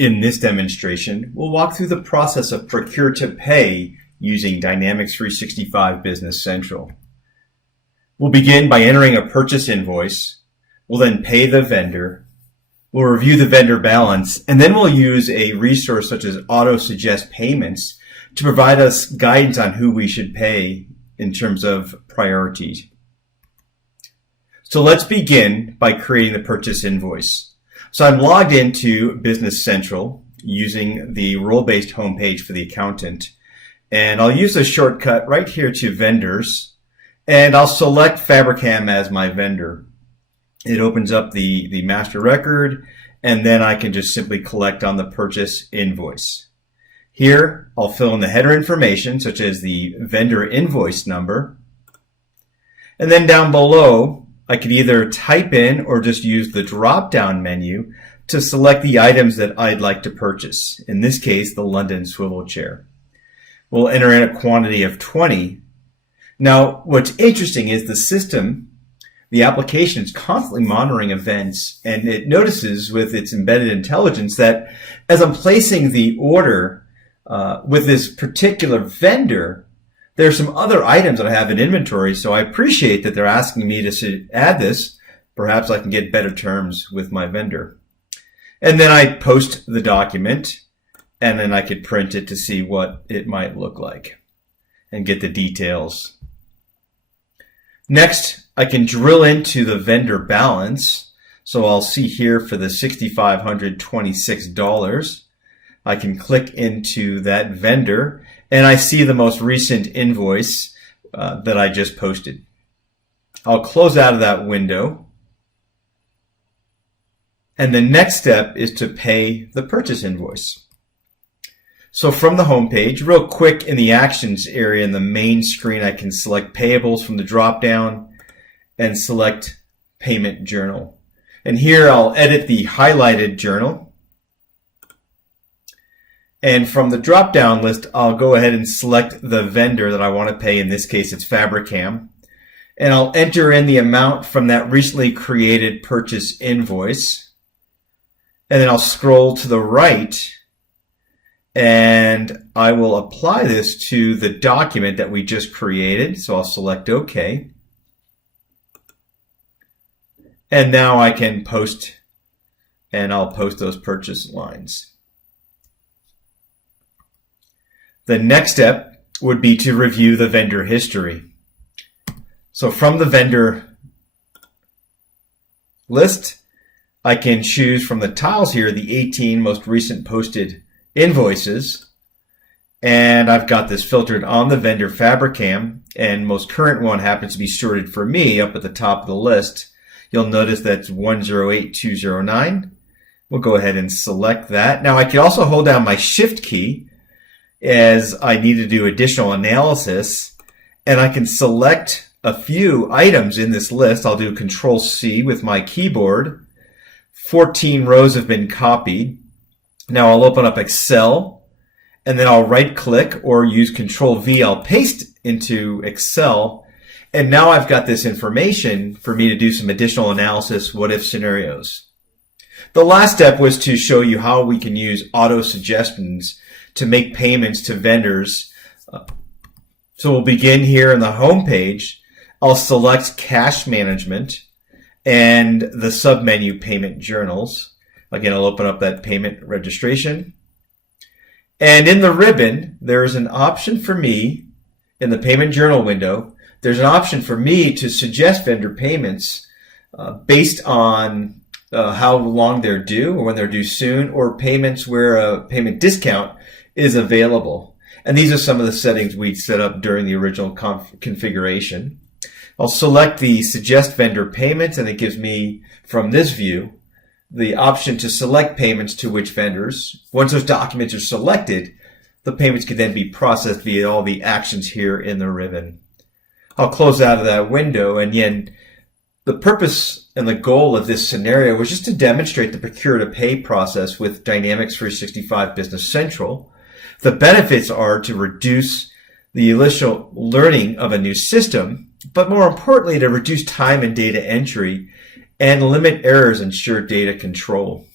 In this demonstration, we'll walk through the process of Procure to Pay using Dynamics 365 Business Central. We'll begin by entering a purchase invoice. We'll then pay the vendor. We'll review the vendor balance, and then we'll use a resource such as Auto Suggest Payments to provide us guidance on who we should pay in terms of priorities. So let's begin by creating the purchase invoice. So I'm logged into Business Central using the role-based homepage for the accountant. And I'll use the shortcut right here to Vendors. And I'll select Fabricam as my vendor. It opens up the master record, and then I can just simply collect on the purchase invoice. Here, I'll fill in the header information, such as the vendor invoice number. And then down below, I could either type in or just use the drop-down menu to select the items that I'd like to purchase. In this case, the London swivel chair. We'll enter in a quantity of 20. Now, what's interesting is the system, the application is constantly monitoring events, and it notices with its embedded intelligence that as I'm placing the order with this particular vendor, there's some other items that I have in inventory, so I appreciate that they're asking me to add this. Perhaps I can get better terms with my vendor. And then I post the document, and then I could print it to see what it might look like and get the details. Next, I can drill into the vendor balance. So I'll see here for the $6,526, I can click into that vendor, and I see the most recent invoice that I just posted. I'll close out of that window. And the next step is to pay the purchase invoice. So from the home page, real quick in the actions area in the main screen, I can select payables from the drop-down and select payment journal. And here I'll edit the highlighted journal. And from the drop-down list, I'll go ahead and select the vendor that I want to pay. In this case, it's Fabricam. And I'll enter in the amount from that recently created purchase invoice. And then I'll scroll to the right, and I will apply this to the document that we just created. So I'll select OK. And now I can post, and I'll post those purchase lines. The next step would be to review the vendor history. So from the vendor list, I can choose from the tiles here the 18 most recent posted invoices. And I've got this filtered on the vendor Fabricam, and most current one happens to be sorted for me up at the top of the list. You'll notice that's 108209. We'll go ahead and select that. Now I can also hold down my Shift key as I need to do additional analysis, and I can select a few items in this list. I'll do Control C with my keyboard. 14 rows have been copied. Now I'll open up Excel, and then I'll right click or use Control V. I'll paste into Excel, and now I've got this information for me to do some additional analysis, what if scenarios. The last step was to show you how we can use auto suggestions to make payments to vendors. So we'll begin here in the home page. I'll select cash management and the submenu payment journals. Again, I'll open up that payment registration. And in the ribbon, there's an option for me in the payment journal window. There's an option for me to suggest vendor payments based on how long they're due or when they're due soon, or payments where a payment discount is available. And these are some of the settings we set up during the original configuration. I'll select the suggest vendor payments, and it gives me from this view the option to select payments to which vendors. Once those documents are selected, the payments can then be processed via all the actions here in the ribbon. I'll close out of that window, and again, the purpose and the goal of this scenario was just to demonstrate the procure to pay process with Dynamics 365 Business Central. The benefits are to reduce the initial learning of a new system, but more importantly, to reduce time and data entry and limit errors and ensure data control.